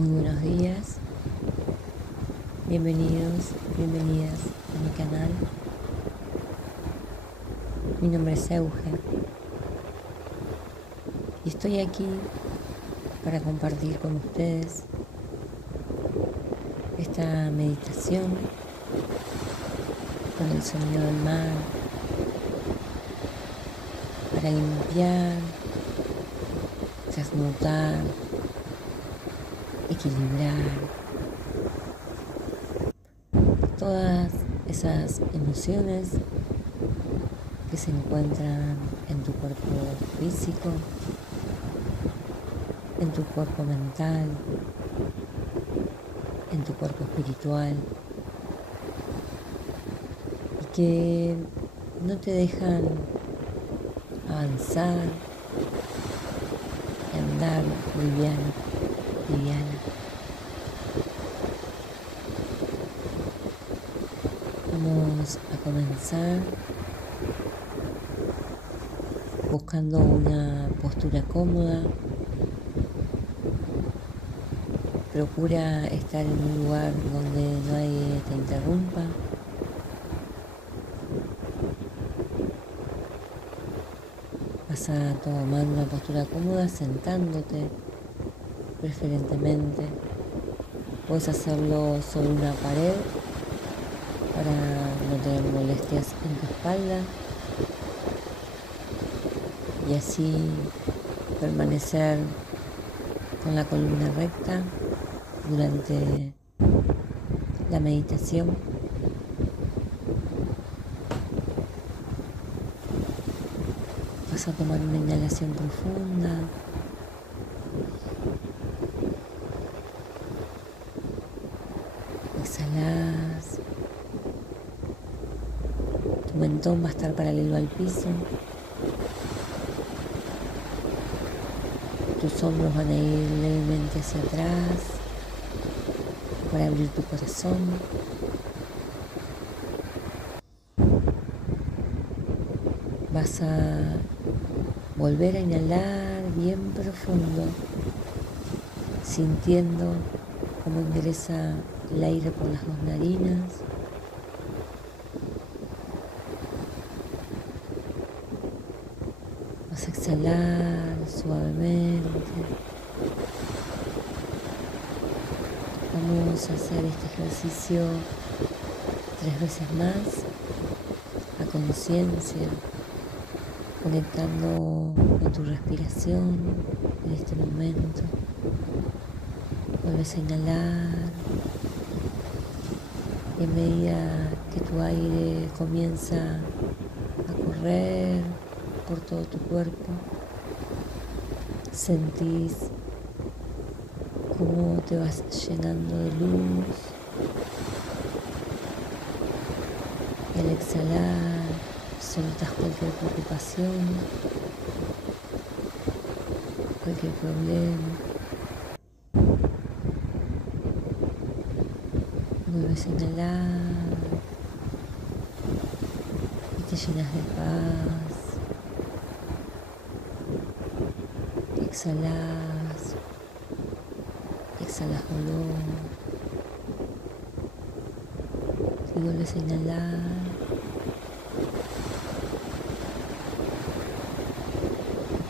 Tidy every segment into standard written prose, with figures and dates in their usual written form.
Muy buenos días, bienvenidos, bienvenidas a mi canal. Mi nombre es Euge y estoy aquí para compartir con ustedes esta meditación con el sonido del mar para limpiar, transmutar, equilibrar todas esas emociones que se encuentran en tu cuerpo físico, en tu cuerpo mental, en tu cuerpo espiritual y que no te dejan avanzar y andar liviano, liviana. Vamos a comenzar buscando una postura cómoda. Procura estar en un lugar donde nadie te interrumpa. Vas a tomar una postura cómoda sentándote, preferentemente. Puedes hacerlo sobre una pared para no tener molestias en tu espalda y así permanecer con la columna recta durante la meditación. Vas a tomar una inhalación profunda. Exhalas. Tu mentón va a estar paralelo al piso. Tus hombros van a ir levemente hacia atrás para abrir tu corazón. Vas a volver a inhalar bien profundo, sintiendo cómo ingresa el aire por las dos narinas. Vas a exhalar suavemente. Vamos a hacer este ejercicio 3 veces más a conciencia, conectando con tu respiración en este momento. Vuelves a inhalar y a medida que tu aire comienza a correr por todo tu cuerpo, sentís cómo te vas llenando de luz y al exhalar soltas cualquier preocupación, cualquier problema. Vuelves a inhalar y te llenas de paz. Exhalas, exhalas dolor. Y vuelves a inhalar.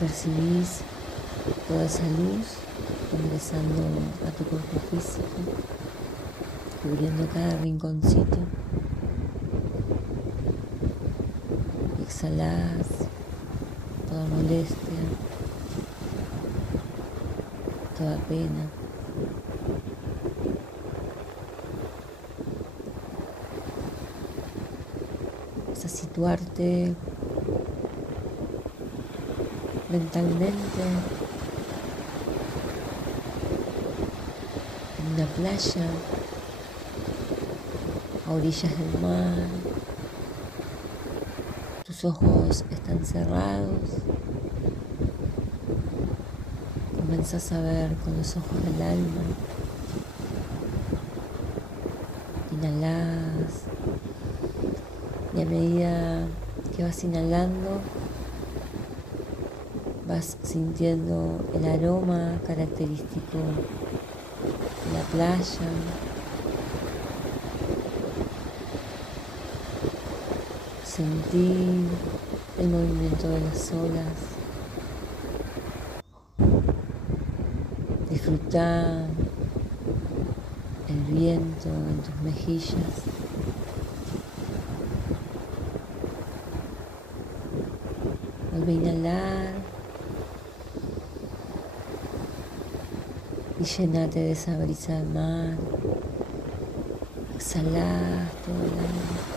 Percibís toda esa luz ingresando a tu cuerpo físico, cubriendo cada rinconcito. Exhalás toda molestia, toda pena. Vas a situarte mentalmente en una playa, a orillas del mar. Tus ojos están cerrados. Comenzás a ver con los ojos del alma. Inhalás y a medida que vas inhalando vas sintiendo el aroma característico en la playa. Sentir el movimiento de las olas. Disfrutar el viento en tus mejillas. Vuelve a inhalar y llénate de esa brisa del mar. Exhalar todo el aire.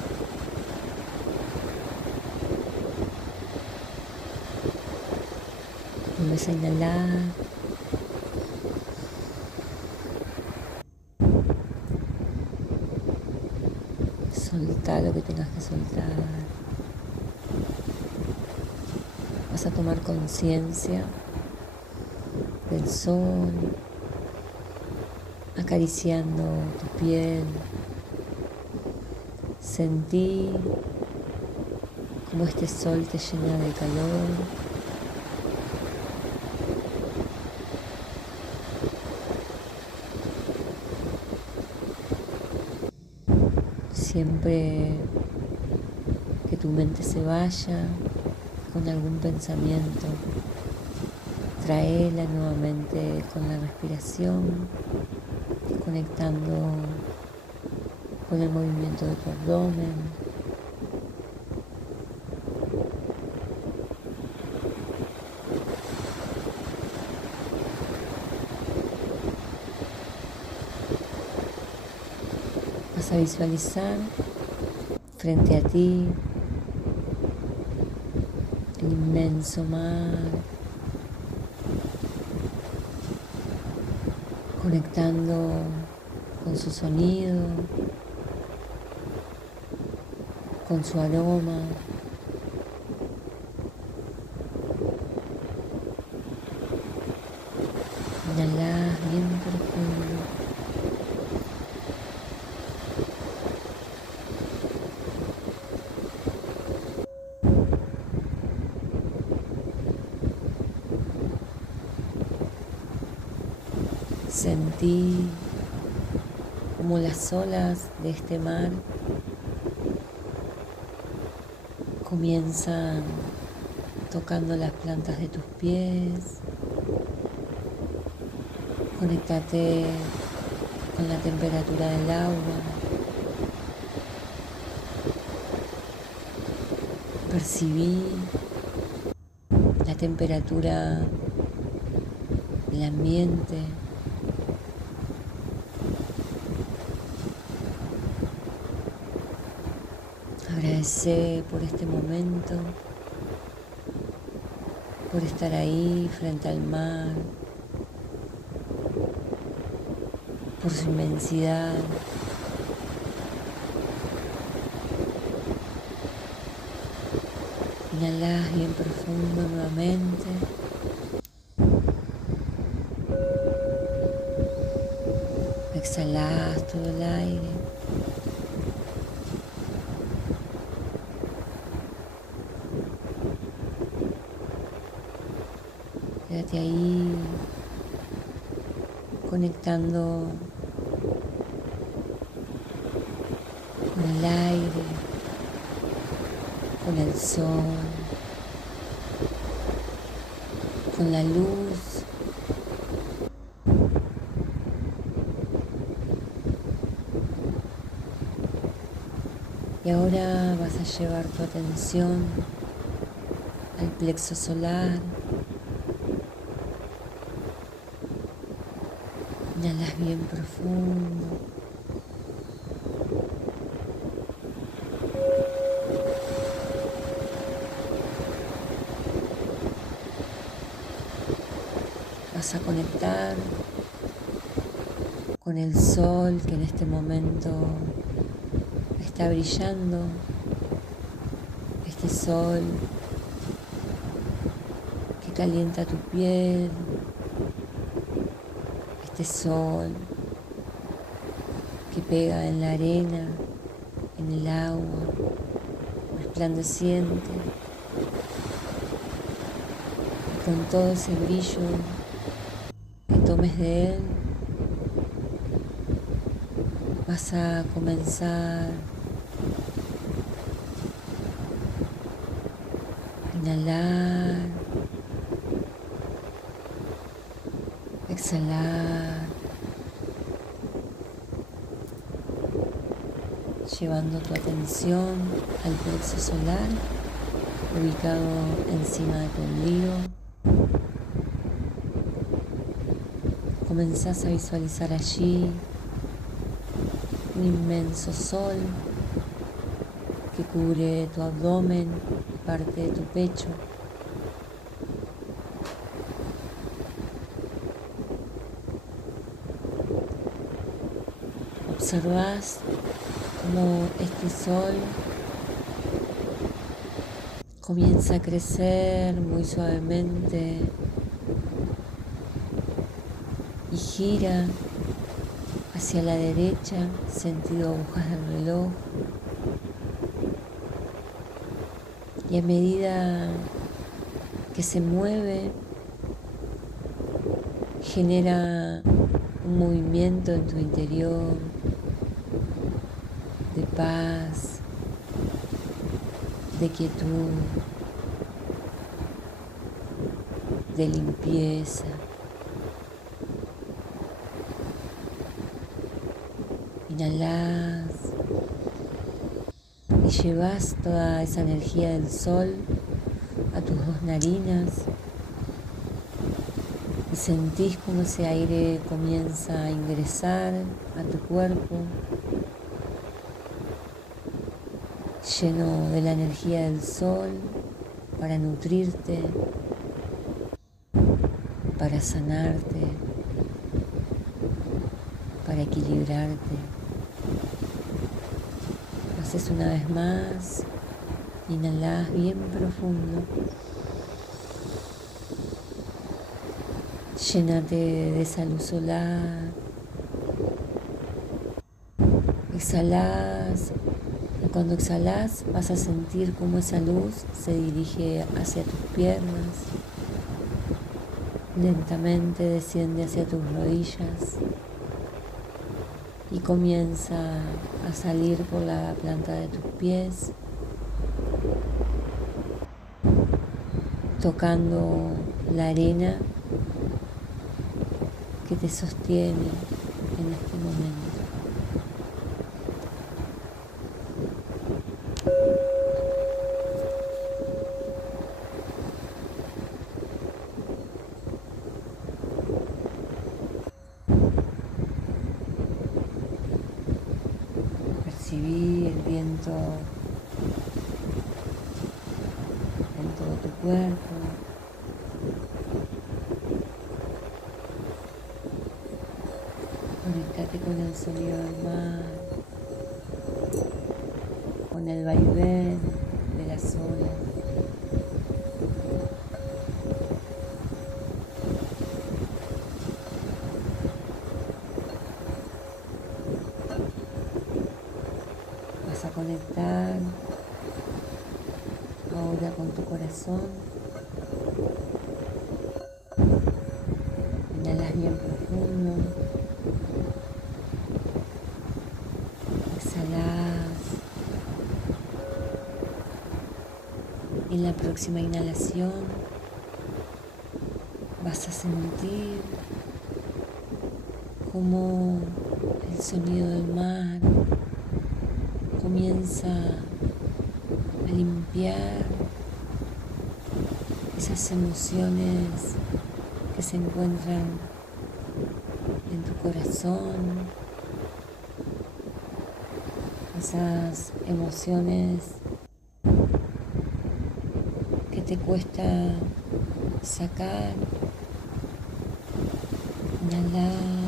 Vuelves a inhalar. Soltá lo que tengas que soltar. Vas a tomar conciencia del sol acariciando tu piel. Sentí cómo este sol te llena de calor. Siempre que tu mente se vaya con algún pensamiento, tráela nuevamente con la respiración, conectando con el movimiento de tu abdomen. Vas a visualizar frente a ti el inmenso mar, conectando con su sonido, con su aroma. Inhalás bien profundo. Sentí como las olas de este mar comienzan tocando las plantas de tus pies. Conéctate con la temperatura del agua. Percibí la temperatura del ambiente. Agradecé por este momento, por estar ahí frente al mar, por su inmensidad. Inhalás bien profundo nuevamente. Exhalás todo el aire. Quédate ahí conectando con el aire, con el sol, con la luz. Y ahora vas a llevar tu atención al plexo solar. Inhalas bien profundo. Vas a conectar con el sol que en este momento está brillando. Este sol que calienta tu piel. Este sol que pega en la arena, en el agua, resplandeciente, y con todo ese brillo que tomes de él, vas a comenzar a inhalar, exhalar, llevando tu atención al plexo solar ubicado encima de tu ombligo. Comenzás a visualizar allí un inmenso sol que cubre tu abdomen y parte de tu pecho. Observás cómo este sol comienza a crecer muy suavemente y gira hacia la derecha, sentido agujas del reloj. Y a medida que se mueve, genera un movimiento en tu interior de paz, de quietud, de limpieza. Inhalás y llevas toda esa energía del sol a tus dos narinas y sentís como ese aire comienza a ingresar a tu cuerpo, lleno de la energía del sol para nutrirte, para sanarte, para equilibrarte. Lo haces una vez más, inhalás bien profundo, llénate de esa luz solar, exhalás y cuando exhalás vas a sentir cómo esa luz se dirige hacia tus piernas, lentamente desciende hacia tus rodillas y comienza a salir por la planta de tus pies, tocando la arena que te sostiene en este momento. Percibí el viento en todo tu cuerpo. Conectate con el sonido del mar, con el vaivén de las olas. Vas a conectar ahora con tu corazón. Inhalas bien profundo. Exhalás. Y en la próxima inhalación vas a sentir cómo el sonido del mar comienza a limpiar esas emociones que se encuentran en tu corazón, esas emociones que te cuesta sacar. Inhalar.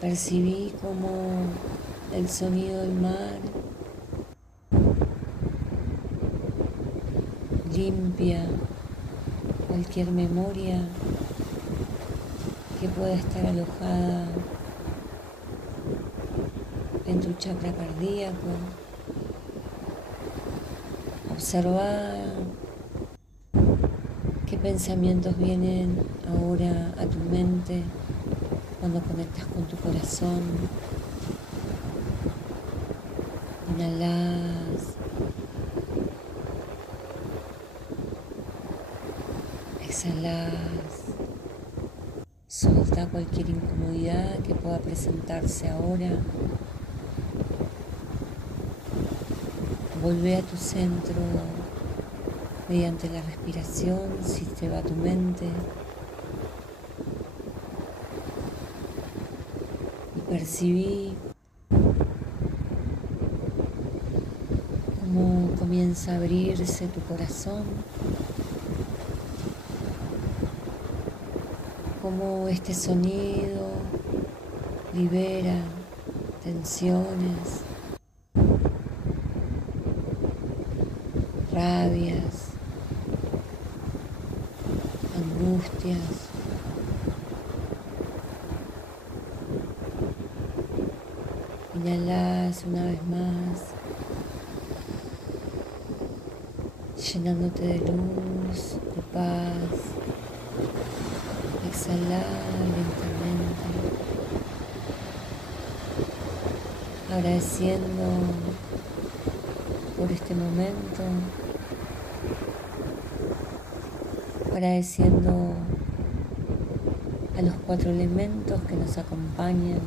Percibí como el sonido del mar limpia cualquier memoria que pueda estar alojada en tu chakra cardíaco. Observa qué ¿Qué pensamientos vienen ahora a tu mente cuando conectas con tu corazón? Inhalas, exhalas, solta cualquier incomodidad que pueda presentarse ahora. Volvé a tu centro mediante la respiración, si te va tu mente. Y percibí cómo comienza a abrirse tu corazón, cómo este sonido libera tensiones, rabias, angustias. Inhalas una vez más, llenándote de luz, de paz. Exhala lentamente, agradeciendo por este momento, agradeciendo a los 4 elementos que nos acompañan.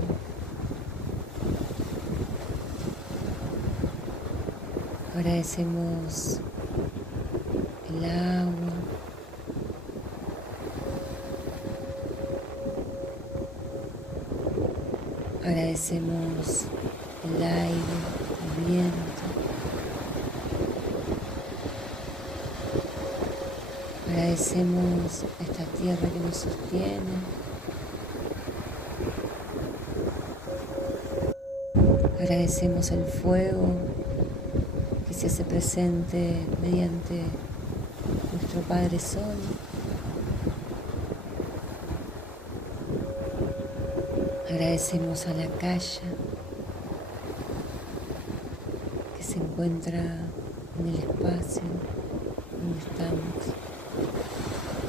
Agradecemos el agua, agradecemos el aire, el viento, agradecemos esta tierra que nos sostiene, agradecemos el fuego que se hace presente mediante nuestro Padre Sol. Agradecemos a la calle que se encuentra en el espacio donde estamos,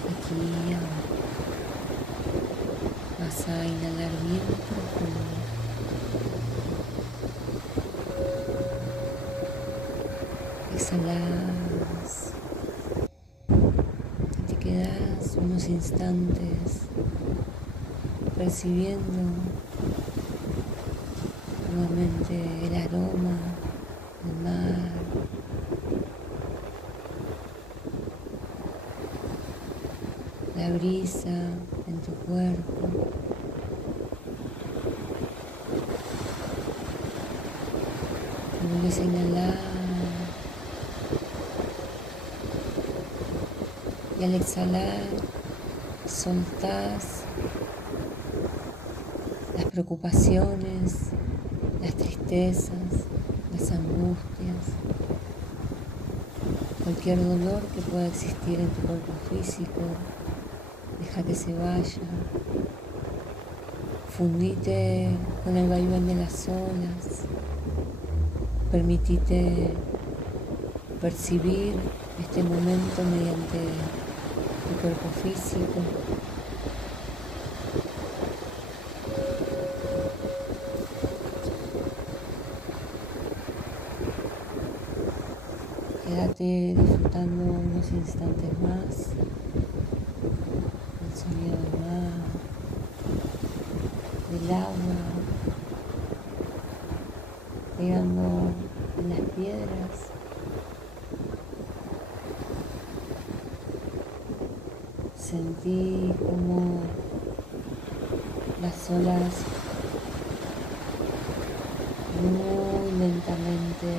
aquí y ahora. Vas a inhalar bien profundo. Exhalas y te quedas unos instantes percibiendo nuevamente el aroma del mar, la brisa en tu cuerpo. Te vuelves a inhalar y al exhalar soltás las preocupaciones, las tristezas, las angustias, cualquier dolor que pueda existir en tu cuerpo físico, deja que se vaya. Fundite con el vaivén de las olas, permitite percibir este momento mediante tu cuerpo físico. Quédate disfrutando unos instantes más del sonido del mar, del agua, pegando en las piedras. Sentí como las olas muy lentamente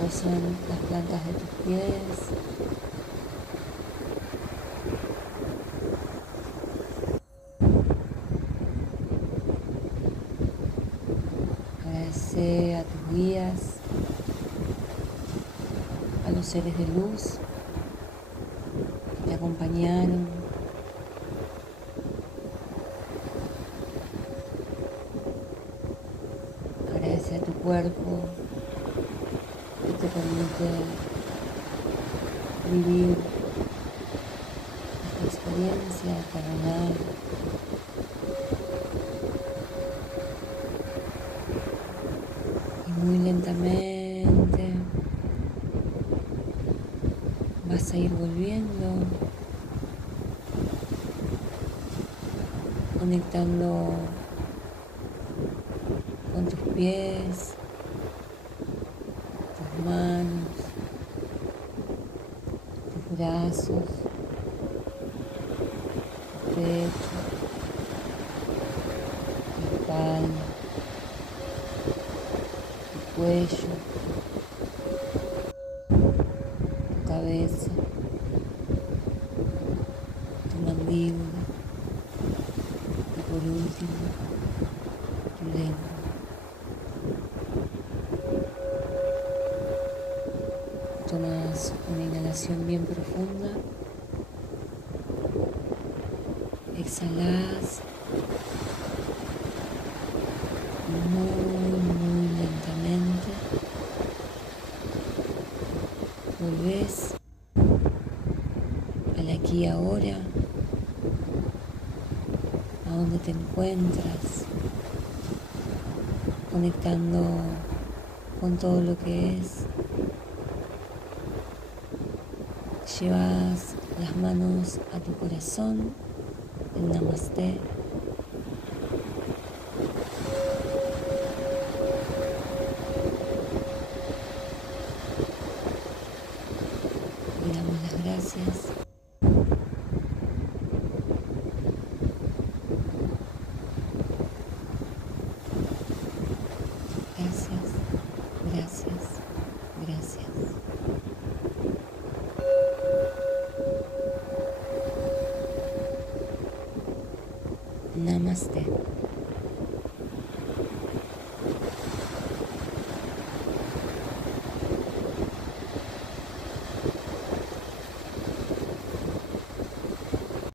rozan las plantas de tus pies. Agradece a tus guías, a los seres de luz que te acompañaron. Agradece a tu cuerpo que te permite vivir experiencia terrenal. Y muy lentamente vas a ir volviendo, conectando con tus pies, tus manos, tus brazos, tu pecho, tu espalda, tu cuello, tu cabeza, tu mandíbula y por último tu lengua. Tomas una inhalación bien profunda, exhalas muy lentamente, volvés al aquí y ahora, a donde te encuentras, conectando con todo lo que es. Llevas las manos a tu corazón, el Namaste. Le damos las gracias. Gracias, gracias, gracias. Namaste.